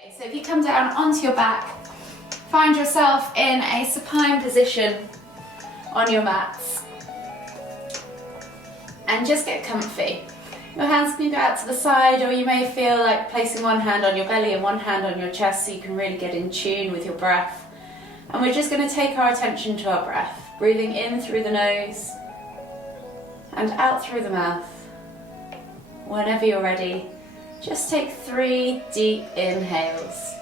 So if you come down onto your back, find yourself in a supine position on your mats and just get comfy. Your hands can go out to the side, or you may feel like placing one hand on your belly and one hand on your chest so you can really get in tune with your breath. And we're just going to take our attention to our breath, breathing in through the nose and out through the mouth. Whenever you're ready, just take 3 deep inhales,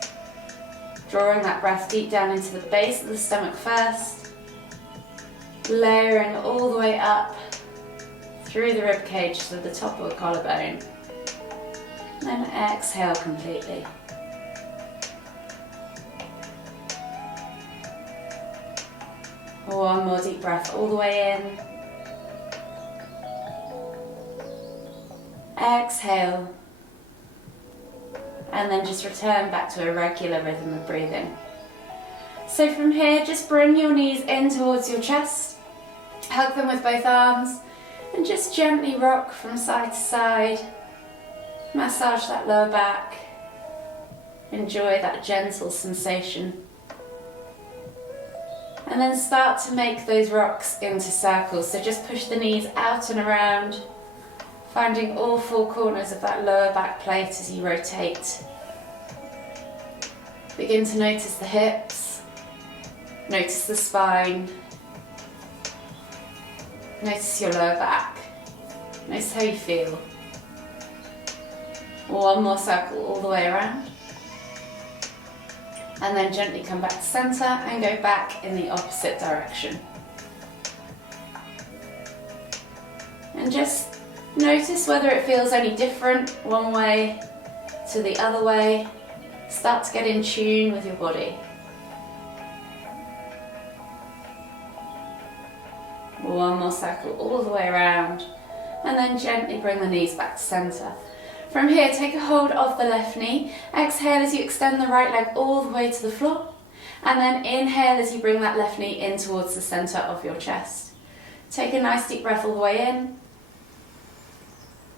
drawing that breath deep down into the base of the stomach first, layering all the way up through the rib cage to the top of the collarbone, and then exhale completely. One more deep breath all the way in. Exhale. And then just return back to a regular rhythm of breathing. So from here, just bring your knees in towards your chest, hug them with both arms, and just gently rock from side to side. Massage that lower back. Enjoy that gentle sensation. And then start to make those rocks into circles. So just push the knees out and around, finding all 4 corners of that lower back plate as you rotate. Begin to notice the hips, notice the spine, notice your lower back, notice how you feel. One more circle all the way around. And then gently come back to center and go back in the opposite direction. And just notice whether it feels any different one way to the other way. Start to get in tune with your body. One more circle all the way around, and then gently bring the knees back to center. From here, take a hold of the left knee. Exhale as you extend the right leg all the way to the floor, and then inhale as you bring that left knee in towards the center of your chest. Take a nice deep breath all the way in.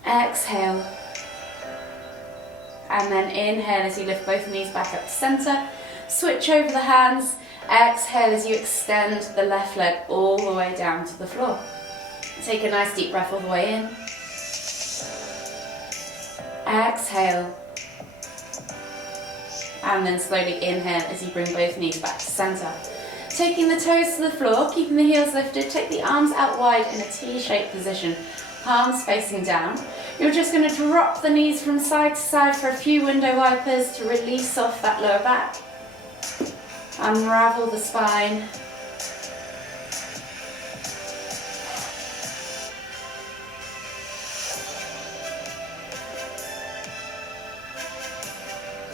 Exhale. And then inhale as you lift both knees back up to center. Switch over the hands. Exhale as you extend the left leg all the way down to the floor. Take a nice deep breath all the way in. Exhale. And then slowly inhale as you bring both knees back to center. Taking the toes to the floor, keeping the heels lifted, take the arms out wide in a T-shaped position, palms facing down. You're just going to drop the knees from side to side for a few window wipers to release off that lower back. Unravel the spine.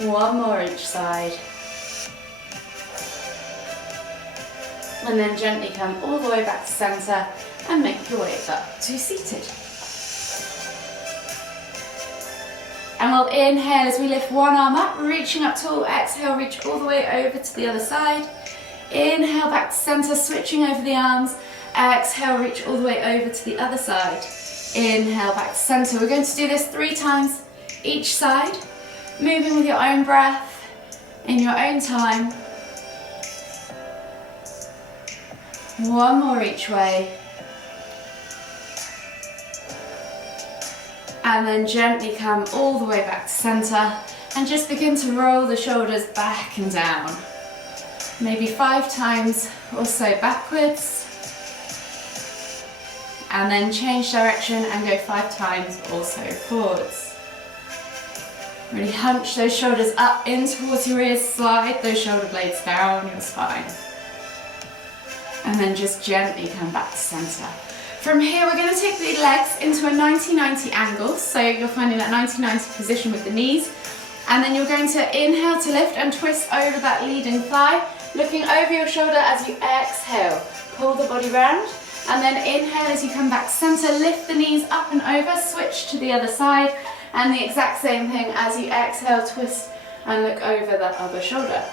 One more each side. And then gently come all the way back to center and make your way up to seated. And we'll inhale as we lift one arm up, reaching up tall. Exhale, reach all the way over to the other side. Inhale back to center, switching over the arms. Exhale, reach all the way over to the other side. Inhale back to center. We're going to do this 3 times each side, moving with your own breath, in your own time. One more each way. And then gently come all the way back to center and just begin to roll the shoulders back and down. Maybe 5 times or so backwards. And then change direction and go 5 times or so forwards. Really hunch those shoulders up in towards your ears, slide those shoulder blades down your spine. And then just gently come back to center. From here, we're going to take the legs into a 90-90 angle. So you're finding that 90-90 position with the knees. And then you're going to inhale to lift and twist over that leading thigh, looking over your shoulder as you exhale. Pull the body round. And then inhale as you come back to center, lift the knees up and over, switch to the other side. And the exact same thing as you exhale, twist and look over that other shoulder.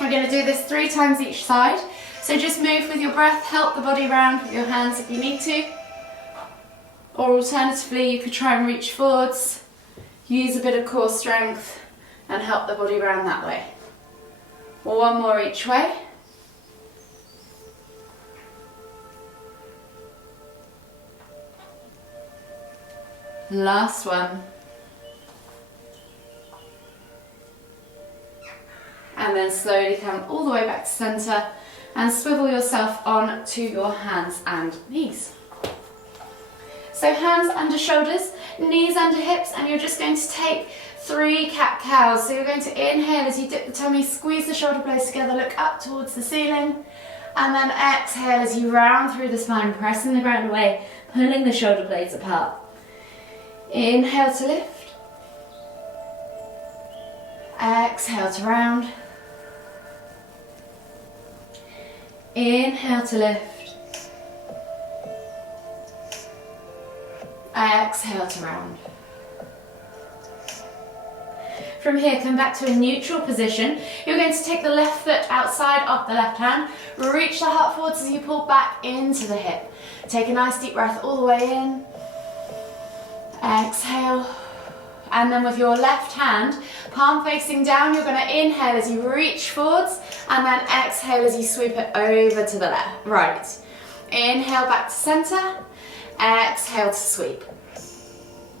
We're going to do this 3 times each side. So just move with your breath, help the body round with your hands if you need to. Or alternatively, you could try and reach forwards, use a bit of core strength, and help the body round that way. One more each way. Last one. And then slowly come all the way back to center and swivel yourself on to your hands and knees. So hands under shoulders, knees under hips, and you're just going to take 3 cat-cows. So you're going to inhale as you dip the tummy, squeeze the shoulder blades together, look up towards the ceiling, and then exhale as you round through the spine, pressing the ground away, pulling the shoulder blades apart. Inhale to lift. Exhale to round. Inhale to lift. Exhale to round. From here, come back to a neutral position. You're going to take the left foot outside of the left hand, reach the heart forwards as you pull back into the hip. Take a nice deep breath all the way in. Exhale. And then with your left hand, palm facing down, you're going to inhale as you reach forwards, and then exhale as you sweep it over to the left, right. Inhale back to center, exhale to sweep.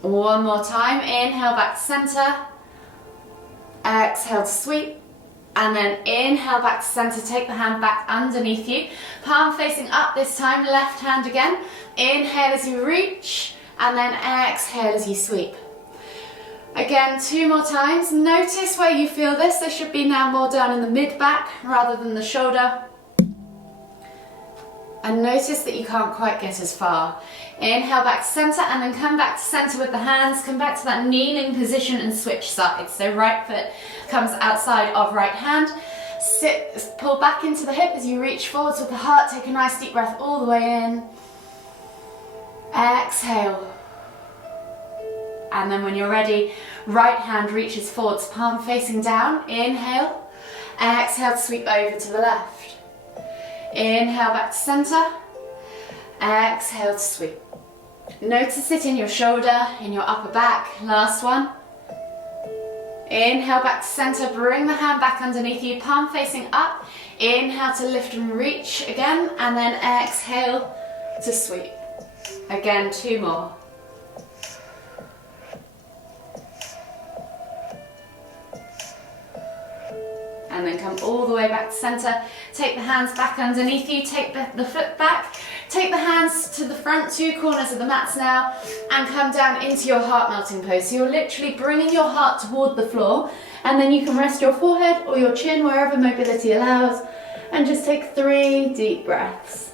One more time, inhale back to center, exhale to sweep, and then inhale back to center, take the hand back underneath you, palm facing up this time, left hand again, inhale as you reach, and then exhale as you sweep. Again, 2 more times. Notice where you feel this. They should be now more down in the mid-back rather than the shoulder. And notice that you can't quite get as far. Inhale back to center, and then come back to center with the hands. Come back to that kneeling position and switch sides. So right foot comes outside of right hand. Sit, pull back into the hip as you reach forwards with the heart. Take a nice deep breath all the way in. Exhale. And then when you're ready, right hand reaches forwards, palm facing down. Inhale. Exhale to sweep over to the left. Inhale back to center. Exhale to sweep. Notice it in your shoulder, in your upper back. Last one. Inhale back to center. Bring the hand back underneath you, palm facing up. Inhale to lift and reach again, and then exhale to sweep. Again, 2 more. And then come all the way back to center. Take the hands back underneath you, take the foot back, take the hands to the front 2 corners of the mats now, and come down into your heart melting pose. So you're literally bringing your heart toward the floor, and then you can rest your forehead or your chin wherever mobility allows, and just take 3 deep breaths.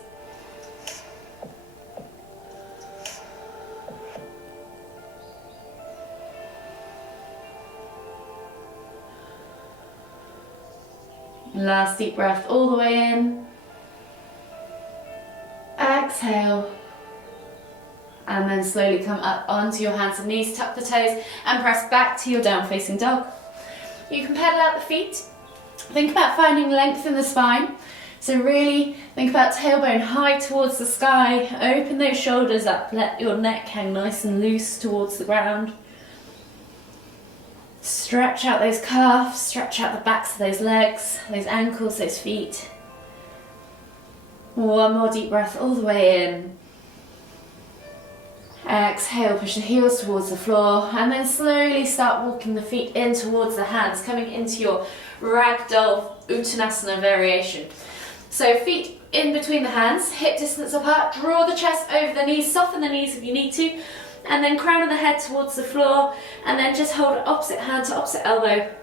Last deep breath all the way in. Exhale. And then slowly come up onto your hands and knees, tuck the toes, and press back to your down facing dog. You can pedal out the feet. Think about finding length in the spine. So really think about tailbone high towards the sky. Open those shoulders up. Let your neck hang nice and loose towards the ground. Stretch out those calves, stretch out the backs of those legs, those ankles, those feet. One more deep breath all the way in. Exhale, push the heels towards the floor, and then slowly start walking the feet in towards the hands, coming into your ragdoll uttanasana variation. So feet in between the hands, hip distance apart, draw the chest over the knees, soften the knees if you need to, and then crown of the head towards the floor, and then just hold opposite hand to opposite elbow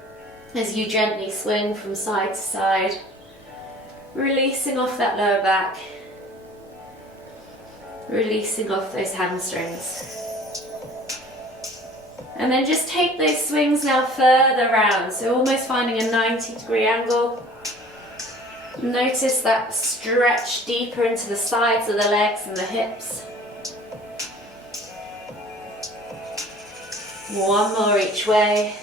as you gently swing from side to side, releasing off that lower back, releasing off those hamstrings. And then just take those swings now further round, so almost finding a 90-degree angle. Notice that stretch deeper into the sides of the legs and the hips. One more each way.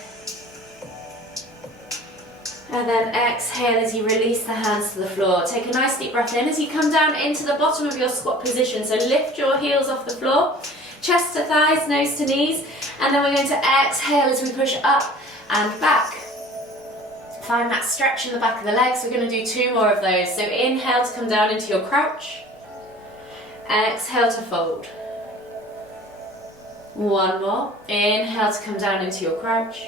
And then exhale as you release the hands to the floor. Take a nice deep breath in as you come down into the bottom of your squat position. So lift your heels off the floor, chest to thighs, nose to knees. And then we're going to exhale as we push up and back. Find that stretch in the back of the legs. We're going to do 2 more of those. So inhale to come down into your crouch. Exhale to fold. 1 more. Inhale to come down into your crouch.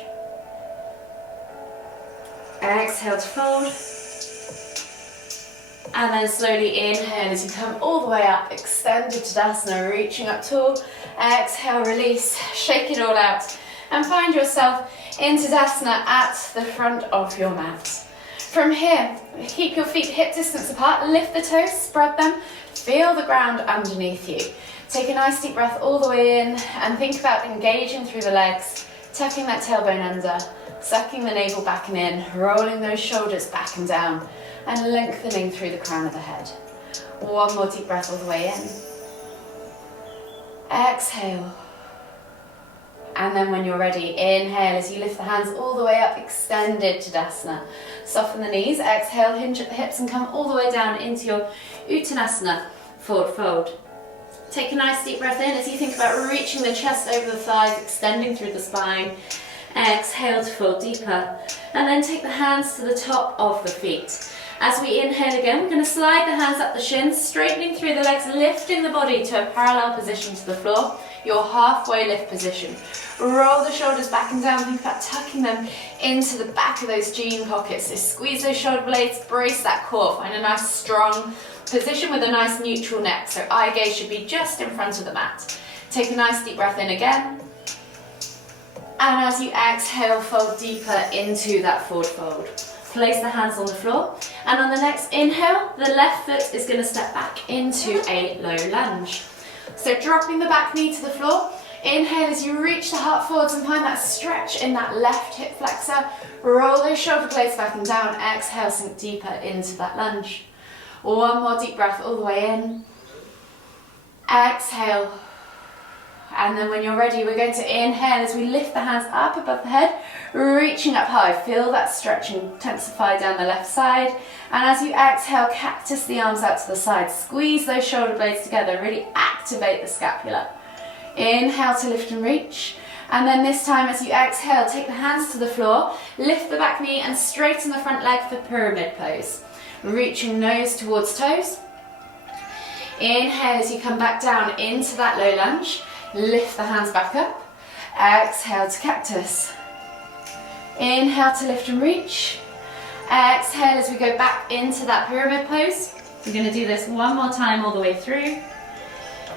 Exhale to fold. And then slowly inhale as you come all the way up, extended Tadasana, reaching up tall. Exhale, release, shake it all out. And find yourself in Tadasana at the front of your mat. From here, keep your feet hip distance apart, lift the toes, spread them, feel the ground underneath you. Take a nice deep breath all the way in and think about engaging through the legs, tucking that tailbone under, sucking the navel back and in, rolling those shoulders back and down, and lengthening through the crown of the head. 1 more deep breath all the way in. Exhale. And then when you're ready, inhale as you lift the hands all the way up, extended Tadasana. Soften the knees, exhale, hinge at the hips and come all the way down into your Uttanasana, forward fold. Take a nice deep breath in as you think about reaching the chest over the thighs, extending through the spine. Exhale to fold deeper. And then take the hands to the top of the feet. As we inhale again, we're going to slide the hands up the shins, straightening through the legs, lifting the body to a parallel position to the floor, your halfway lift position. Roll the shoulders back and down, think about tucking them into the back of those jean pockets. So squeeze those shoulder blades, brace that core, find a nice strong position with a nice neutral neck. So eye gaze should be just in front of the mat. Take a nice deep breath in again. And as you exhale, fold deeper into that forward fold. Place the hands on the floor, and on the next inhale, the left foot is going to step back into a low lunge. So dropping the back knee to the floor, inhale as you reach the heart forwards and find that stretch in that left hip flexor. Roll those shoulder blades back and down, exhale, sink deeper into that lunge. 1 more deep breath all the way in. Exhale. And then when you're ready, we're going to inhale as we lift the hands up above the head, reaching up high. Feel that stretch intensify down the left side. And as you exhale, cactus the arms out to the side. Squeeze those shoulder blades together, really activate the scapula. Inhale to lift and reach. And then this time as you exhale, take the hands to the floor, lift the back knee and straighten the front leg for pyramid pose. Reaching nose towards toes. Inhale as you come back down into that low lunge. Lift the hands back up. Exhale to cactus. Inhale to lift and reach. Exhale as we go back into that pyramid pose. We're going to do this 1 more time all the way through.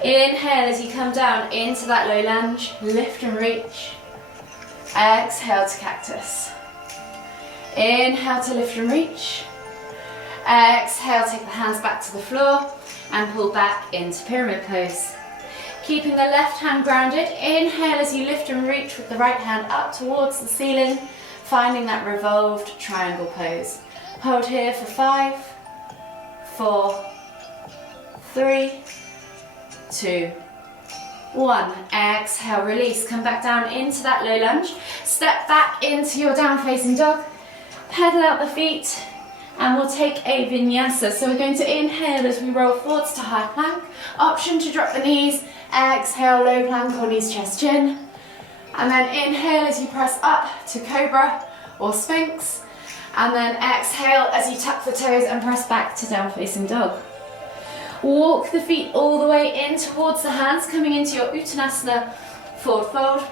Inhale as you come down into that low lunge. Lift and reach. Exhale to cactus. Inhale to lift and reach. Exhale, take the hands back to the floor and pull back into pyramid pose. Keeping the left hand grounded, inhale as you lift and reach with the right hand up towards the ceiling, finding that revolved triangle pose. Hold here for 5, 4, 3, 2, 1. Exhale, release, come back down into that low lunge. Step back into your down facing dog, pedal out the feet, and we'll take a vinyasa. So we're going to inhale as we roll forwards to high plank. Option to drop the knees. Exhale, low plank or knees, chest, chin. And then inhale as you press up to cobra or sphinx. And then exhale as you tuck the toes and press back to down facing dog. Walk the feet all the way in towards the hands, coming into your Uttanasana forward fold.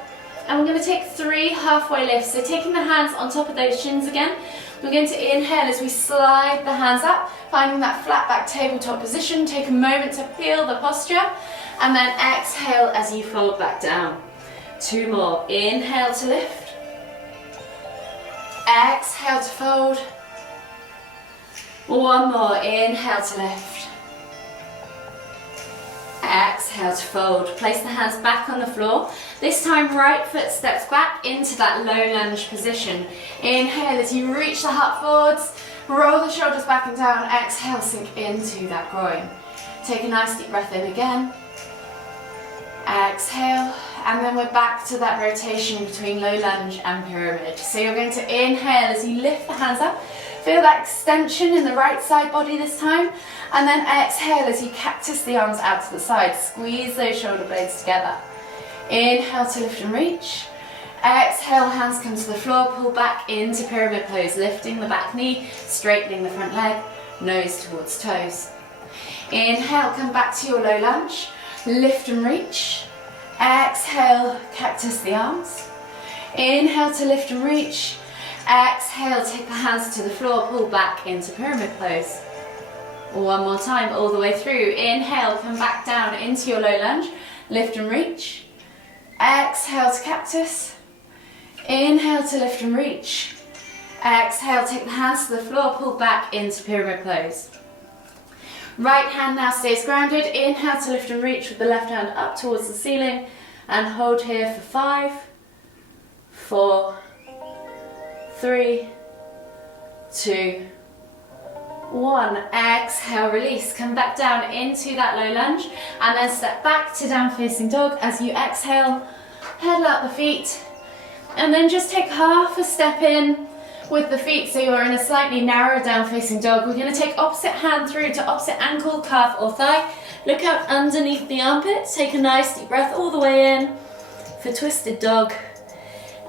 And we're going to take 3 halfway lifts. So taking the hands on top of those shins again. We're going to inhale as we slide the hands up, finding that flat back tabletop position. Take a moment to feel the posture. And then exhale as you fold back down. 2 more. Inhale to lift. Exhale to fold. 1 more. Inhale to lift. Exhale to fold. Place the hands back on the floor. This time right foot steps back into that low lunge position. Inhale as you reach the heart forwards. Roll the shoulders back and down. Exhale, sink into that groin. Take a nice deep breath in again. Exhale, and then we're back to that rotation between low lunge and pyramid. So you're going to inhale as you lift the hands up. Feel that extension in the right side body this time. And then exhale as you cactus the arms out to the side. Squeeze those shoulder blades together. Inhale to lift and reach. Exhale, hands come to the floor, pull back into pyramid pose, lifting the back knee, straightening the front leg, nose towards toes. Inhale, come back to your low lunge, lift and reach. Exhale, cactus the arms. Inhale to lift and reach. Exhale, take the hands to the floor, pull back into pyramid pose. One more time, all the way through. Inhale, come back down into your low lunge, lift and reach. Exhale to cactus. Inhale to lift and reach. Exhale, take the hands to the floor, pull back into pyramid pose. Right hand now stays grounded. Inhale to lift and reach with the left hand up towards the ceiling and hold here for 5, 4, 3, 2, 1. Exhale, release. Come back down into that low lunge and then step back to down facing dog. As you exhale, pedal out the feet and then just take half a step in with the feet so you're in a slightly narrow down facing dog. We're going to take opposite hand through to opposite ankle, calf or thigh. Look out underneath the armpits. Take a nice deep breath all the way in for twisted dog.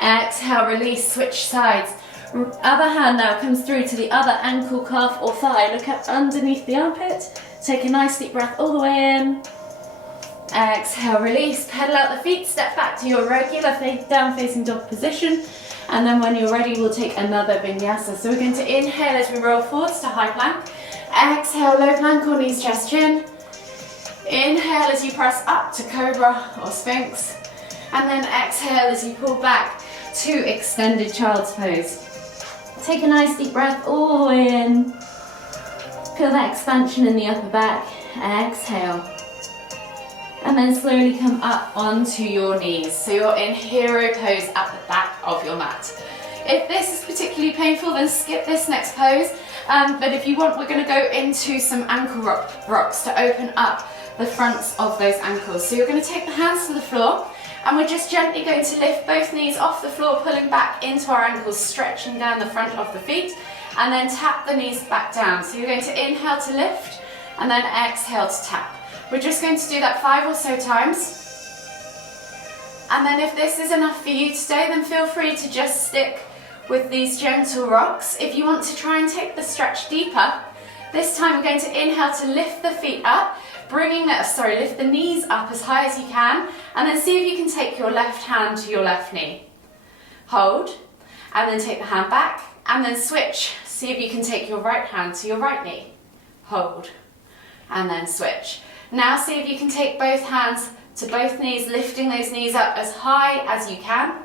Exhale, release, switch sides. Other hand now comes through to the other ankle, calf or thigh. Look up underneath the armpit. Take a nice deep breath all the way in. Exhale, release, pedal out the feet, step back to your regular down facing dog position. And then when you're ready, we'll take another vinyasa. So we're going to inhale as we roll forwards to high plank. Exhale, low plank or knees, chest, chin. Inhale as you press up to cobra or sphinx. And then exhale as you pull back to extended child's pose. Take a nice deep breath all the way in. Feel that expansion in the upper back. Exhale. And then slowly come up onto your knees. So you're in hero pose at the back of your mat. If this is particularly painful, then skip this next pose. But if you want, we're going to go into some ankle rocks to open up the fronts of those ankles. So you're going to take the hands to the floor. And we're just gently going to lift both knees off the floor, pulling back into our ankles, stretching down the front of the feet, and then tap the knees back down. So you're going to inhale to lift, and then exhale to tap. We're just going to do that 5 or so times. And then if this is enough for you today, then feel free to just stick with these gentle rocks. If you want to try and take the stretch deeper, this time we're going to inhale to lift the feet up, lift the knees up as high as you can, and then see if you can take your left hand to your left knee. Hold, and then take the hand back, and then switch. See if you can take your right hand to your right knee. Hold, and then switch. Now see if you can take both hands to both knees, lifting those knees up as high as you can.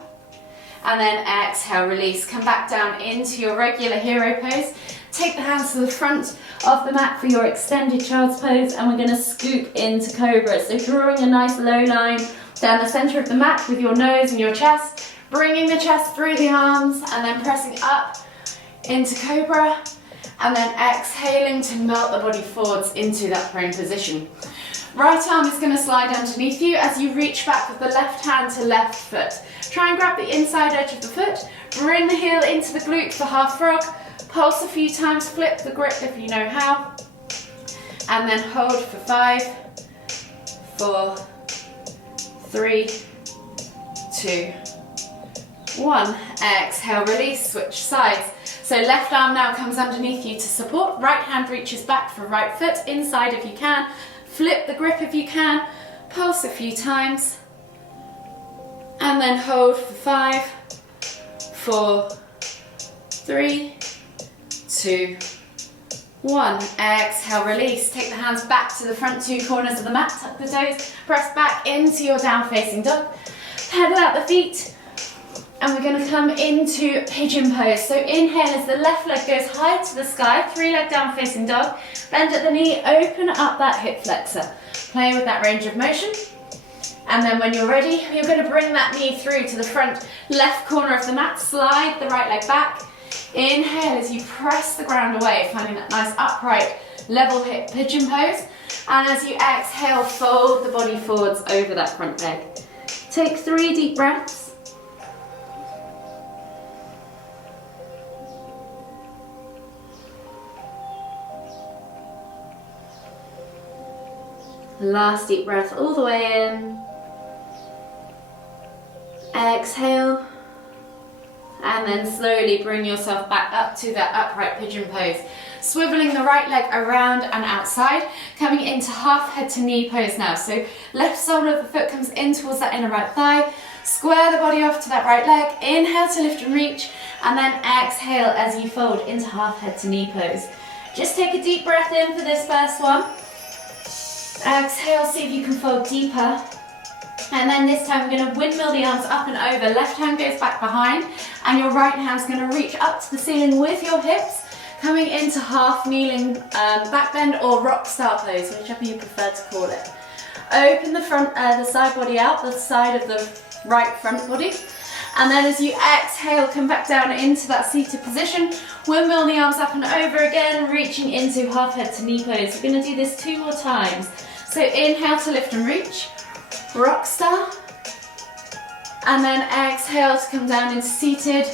And then exhale, release. Come back down into your regular hero pose. Take the hands to the front of the mat for your extended child's pose, and we're going to scoop into cobra. So drawing a nice low line down the center of the mat with your nose and your chest, bringing the chest through the arms, and then pressing up into cobra, and then exhaling to melt the body forwards into that prone position. Right arm is going to slide underneath you as you reach back with the left hand to left foot. Try and grab the inside edge of the foot, bring the heel into the glute for half frog, pulse a few times, flip the grip if you know how, and then hold for 5, 4, 3, 2, 1. Exhale, release, switch sides. So left arm now comes underneath you to support, right hand reaches back for right foot, inside if you can, flip the grip if you can, pulse a few times, and then hold for 5, 4, 3, 2, 1. Exhale, release. Take the hands back to the front 2 corners of the mat, tuck the toes, press back into your down facing dog, pedal out the feet, and we're going to come into pigeon pose. So inhale as the left leg goes high to the sky, 3-leg down facing dog, bend at the knee, open up that hip flexor. Play with that range of motion. And then when you're ready, you're going to bring that knee through to the front left corner of the mat, slide the right leg back. Inhale as you press the ground away, finding that nice upright level hip pigeon pose. And as you exhale, fold the body forwards over that front leg. Take 3 deep breaths. Last deep breath all the way in. Exhale. And then slowly bring yourself back up to that upright pigeon pose. Swiveling the right leg around and outside, coming into half head to knee pose now. So left sole of the foot comes in towards that inner right thigh. Square the body off to that right leg. Inhale to lift and reach, and then exhale as you fold into half head to knee pose. Just take a deep breath in for this first one. Exhale, see if you can fold deeper. And then this time we're going to windmill the arms up and over. Left hand goes back behind, and your right hand's going to reach up to the ceiling with your hips, coming into half kneeling back bend or rock star pose, whichever you prefer to call it. Open the front, the side body out, the side of the right front body. And then as you exhale, come back down into that seated position. Windmill the arms up and over again, reaching into half head to knee pose. We're going to do this 2 more times. So inhale to lift and reach, rock star. And then exhale to come down into seated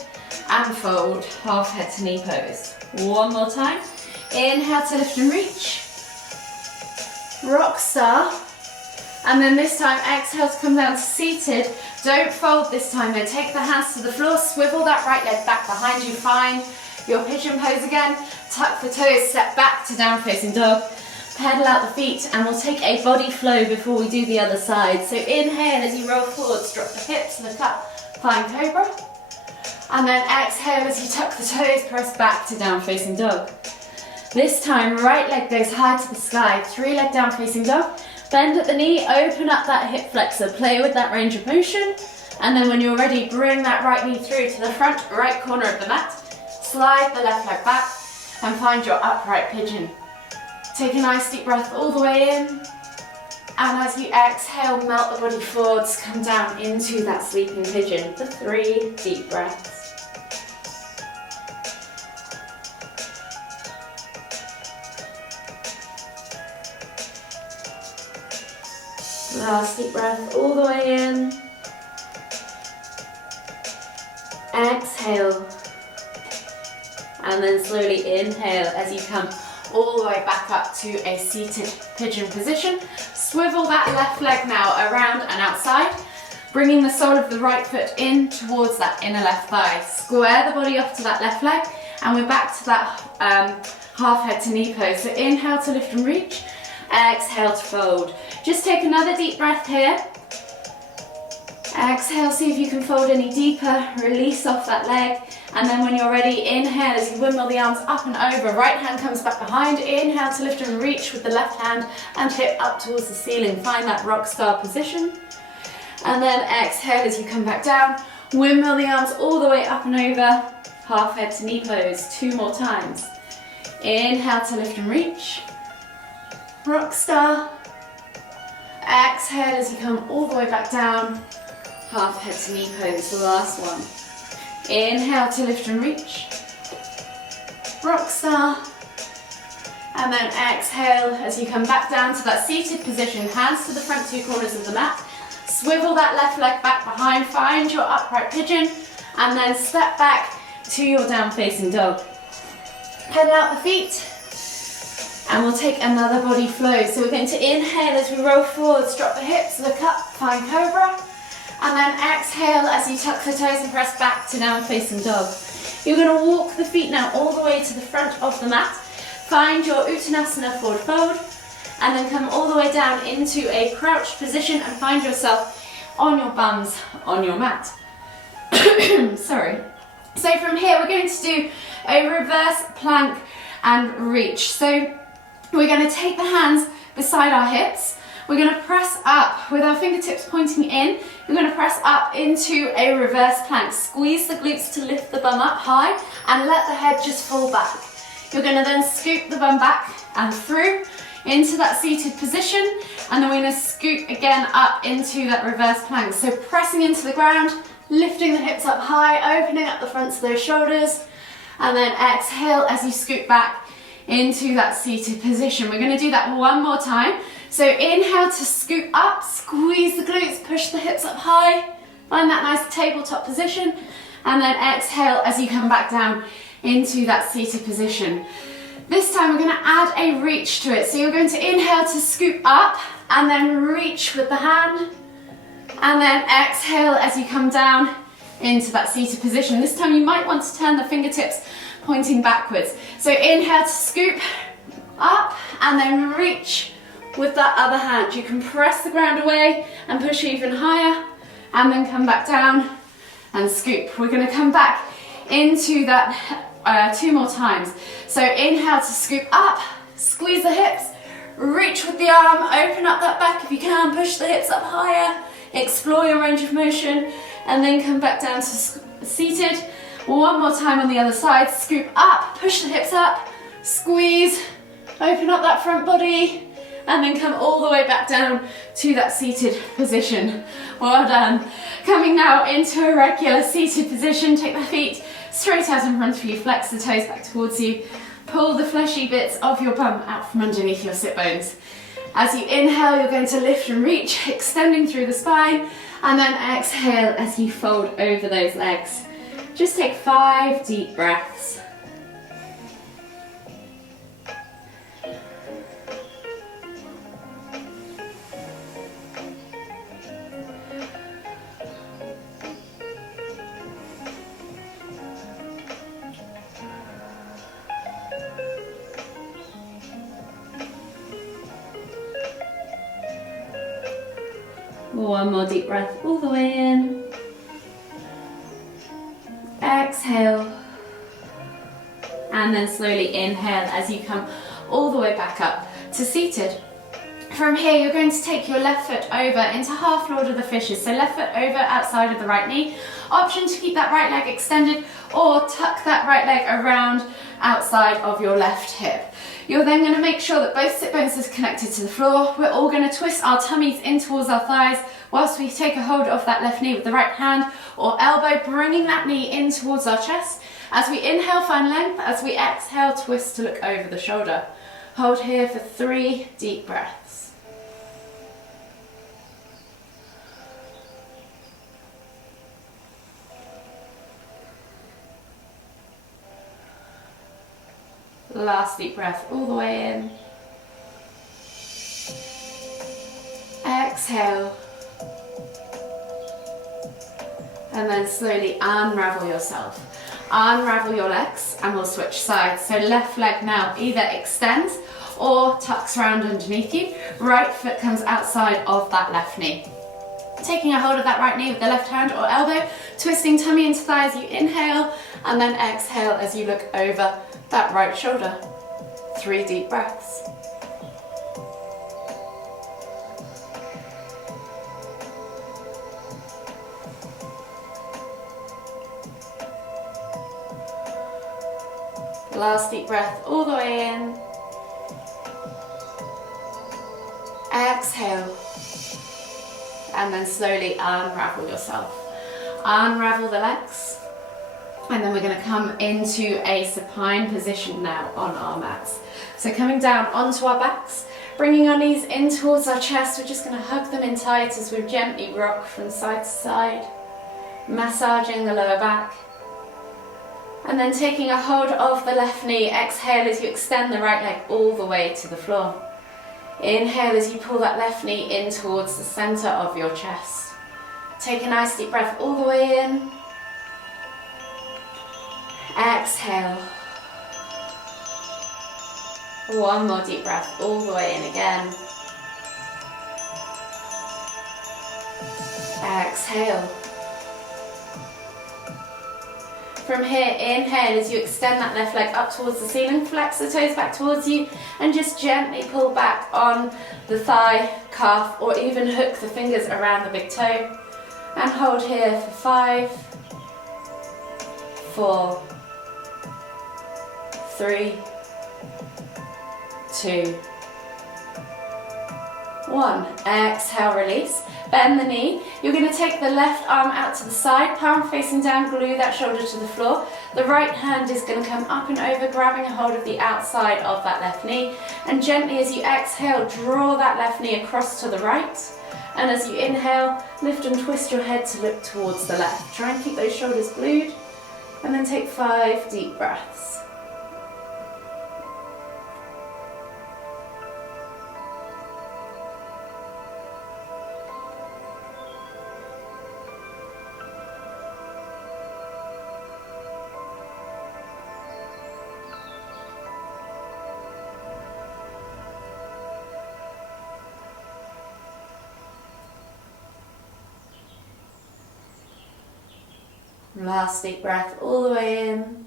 and fold, half head to knee pose. 1 more time. Inhale to lift and reach, rock star. And then this time, exhale to come down to seated. Don't fold this time though. Take the hands to the floor, swivel that right leg back behind you. Find your pigeon pose again. Tuck the toes, step back to down facing dog. Pedal out the feet, and we'll take a body flow before we do the other side. So inhale as you roll forwards, drop the hips, look up, find cobra. And then exhale as you tuck the toes, press back to down facing dog. This time, right leg goes high to the sky, 3 leg down facing dog. Bend at the knee, open up that hip flexor, play with that range of motion. And then when you're ready, bring that right knee through to the front right corner of the mat. Slide the left leg back and find your upright pigeon. Take a nice deep breath all the way in. And as you exhale, melt the body forwards, come down into that sleeping pigeon for 3 deep breaths. Last deep breath all the way in. Exhale. And then slowly inhale as you come all the way back up to a seated pigeon position. Swivel that left leg now around and outside, bringing the sole of the right foot in towards that inner left thigh. Square the body off to that left leg, and we're back to that half head to knee pose. So inhale to lift and reach. Exhale to fold. Just take another deep breath here. Exhale, see if you can fold any deeper. Release off that leg. And then when you're ready, inhale as you windmill the arms up and over. Right hand comes back behind. Inhale to lift and reach with the left hand and hip up towards the ceiling. Find that rock star position. And then exhale as you come back down. Windmill the arms all the way up and over. Half head to knee pose. 2 more times. Inhale to lift and reach. Rock star. Exhale as you come all the way back down. Half head to knee pose, the last one. Inhale to lift and reach. Rock star. And then exhale as you come back down to that seated position. Hands to the front 2 corners of the mat. Swivel that left leg back behind. Find your upright pigeon. And then step back to your down facing dog. Pedal out the feet. And we'll take another body flow. So we're going to inhale as we roll forwards, drop the hips, look up, find cobra. And then exhale as you tuck the toes and press back to down facing dog. You're going to walk the feet now all the way to the front of the mat. Find your Uttanasana forward fold. And then come all the way down into a crouched position and find yourself on your bums on your mat. Sorry. So from here we're going to do a reverse plank and reach. So we're going to take the hands beside our hips. We're going to press up with our fingertips pointing in. We're going to press up into a reverse plank. Squeeze the glutes to lift the bum up high and let the head just fall back. You're going to then scoop the bum back and through into that seated position, and then we're going to scoop again up into that reverse plank. So pressing into the ground, lifting the hips up high, opening up the fronts of those shoulders, and then exhale as you scoop back into that seated position. We're going to do that 1 more time. So inhale to scoop up, squeeze the glutes, push the hips up high, find that nice tabletop position, and then exhale as you come back down into that seated position. This time we're going to add a reach to it. So you're going to inhale to scoop up and then reach with the hand, and then exhale as you come down into that seated position. This time you might want to turn the fingertips pointing backwards. So inhale to scoop up and then reach with that other hand. You can press the ground away and push even higher and then come back down and scoop. We're going to come back into that 2 more times. So inhale to scoop up, squeeze the hips, reach with the arm, open up that back if you can, push the hips up higher, explore your range of motion, and then come back down to seated. 1 more time on the other side, scoop up, push the hips up, squeeze, open up that front body, and then come all the way back down to that seated position. Well done. Coming now into a regular seated position, take the feet straight out in front of you, flex the toes back towards you, pull the fleshy bits of your bum out from underneath your sit bones. As you inhale, you're going to lift and reach, extending through the spine, and then exhale as you fold over those legs. Just take 5 deep breaths. One more deep breath all the way in. Exhale. And then slowly inhale as you come all the way back up to seated. From here, you're going to take your left foot over into half Lord of the Fishes. So left foot over outside of the right knee. Option to keep that right leg extended or tuck that right leg around outside of your left hip. You're then going to make sure that both sit bones are connected to the floor. We're all going to twist our tummies in towards our thighs whilst we take a hold of that left knee with the right hand or elbow, bringing that knee in towards our chest. As we inhale, find length. As we exhale, twist to look over the shoulder. Hold here for 3 deep breaths. Last deep breath all the way in. Exhale. And then slowly unravel yourself. Unravel your legs and we'll switch sides. So left leg now either extends or tucks around underneath you. Right foot comes outside of that left knee. Taking a hold of that right knee with the left hand or elbow, twisting tummy into thigh as you inhale and then exhale as you look over that right shoulder. 3 deep breaths. Last deep breath all the way in. Exhale. And then slowly unravel yourself. Unravel the legs. And then we're going to come into a supine position now on our mats. So coming down onto our backs, bringing our knees in towards our chest. We're just going to hug them in tight as we gently rock from side to side, massaging the lower back. And then taking a hold of the left knee, exhale as you extend the right leg all the way to the floor. Inhale as you pull that left knee in towards the center of your chest. Take a nice deep breath all the way in. Exhale. 1 more deep breath all the way in again. Exhale. From here, inhale as you extend that left leg up towards the ceiling, flex the toes back towards you and just gently pull back on the thigh, calf, or even hook the fingers around the big toe. And hold here for 5, 4, 3, 2, 1. Exhale, release. Bend the knee. You're going to take the left arm out to the side, palm facing down, glue that shoulder to the floor. The right hand is going to come up and over, grabbing a hold of the outside of that left knee. And gently as you exhale, draw that left knee across to the right. And as you inhale, lift and twist your head to look towards the left. Try and keep those shoulders glued. And then take 5 deep breaths. Last deep breath all the way in.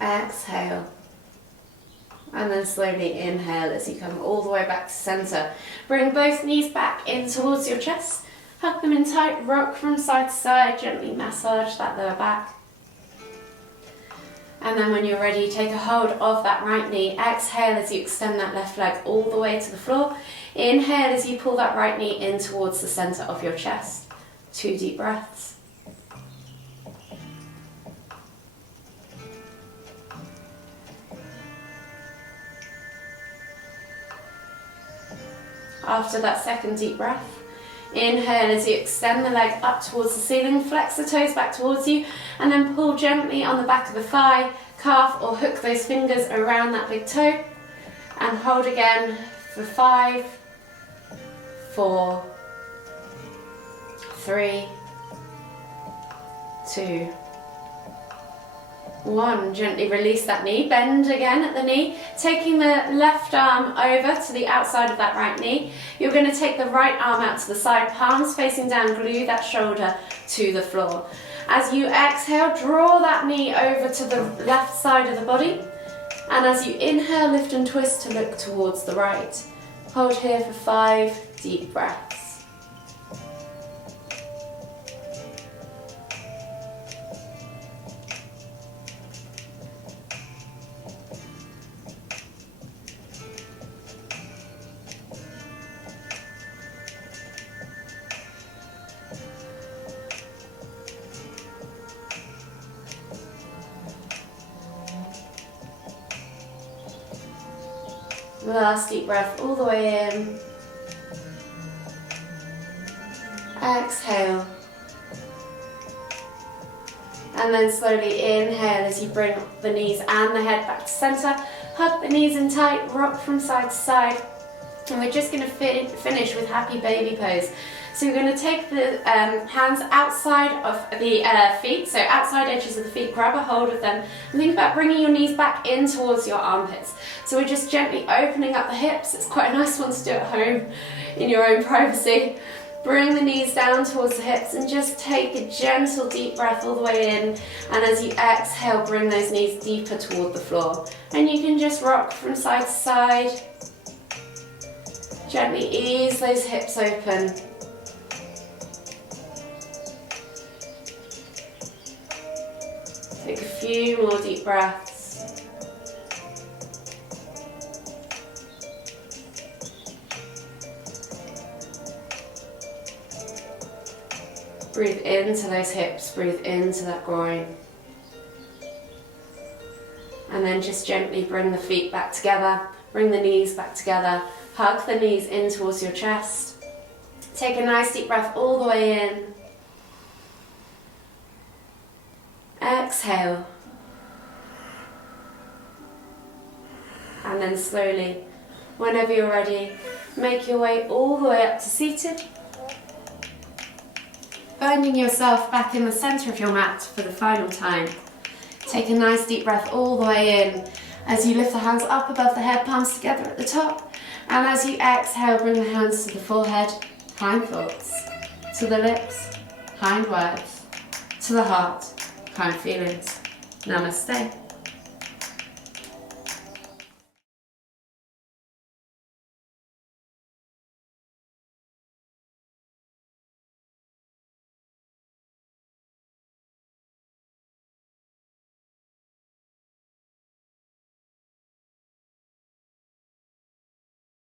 Exhale. And then slowly inhale as you come all the way back to center. Bring both knees back in towards your chest. Hug them in tight, rock from side to side. Gently massage that lower back. And then when you're ready, take a hold of that right knee. Exhale as you extend that left leg all the way to the floor. Inhale as you pull that right knee in towards the center of your chest. 2 deep breaths. After that second deep breath, inhale as you extend the leg up towards the ceiling, flex the toes back towards you, and then pull gently on the back of the thigh, calf, or hook those fingers around that big toe, and hold again for 5, 4, 3, 2, 1. Gently release that knee, bend again at the knee, taking the left arm over to the outside of that right knee. You're going to take the right arm out to the side, palms facing down, glue that shoulder to the floor. As you exhale, draw that knee over to the left side of the body, and as you inhale, lift and twist to look towards the right. Hold here for 5 deep breaths. Last deep breath all the way in. Exhale. And then slowly inhale as you bring the knees and the head back to center. Hug the knees in tight, rock from side to side. And we're just going to finish with happy baby pose. So we're going to take the hands outside of the feet, so outside edges of the feet, grab a hold of them, and think about bringing your knees back in towards your armpits. So we're just gently opening up the hips. It's quite a nice one to do at home in your own privacy. Bring the knees down towards the hips and just take a gentle deep breath all the way in, and as you exhale, bring those knees deeper toward the floor. And you can just rock from side to side. Gently ease those hips open. Take a few more deep breaths. Breathe into those hips, breathe into that groin. And then just gently bring the feet back together, bring the knees back together, hug the knees in towards your chest. Take a nice deep breath all the way in. Exhale. And then slowly, whenever you're ready, make your way all the way up to seated. Finding yourself back in the center of your mat for the final time. Take a nice deep breath all the way in as you lift the hands up above the head, palms together at the top. And as you exhale, bring the hands to the forehead, kind thoughts, to the lips, kind words, to the heart, kind feelings. Namaste.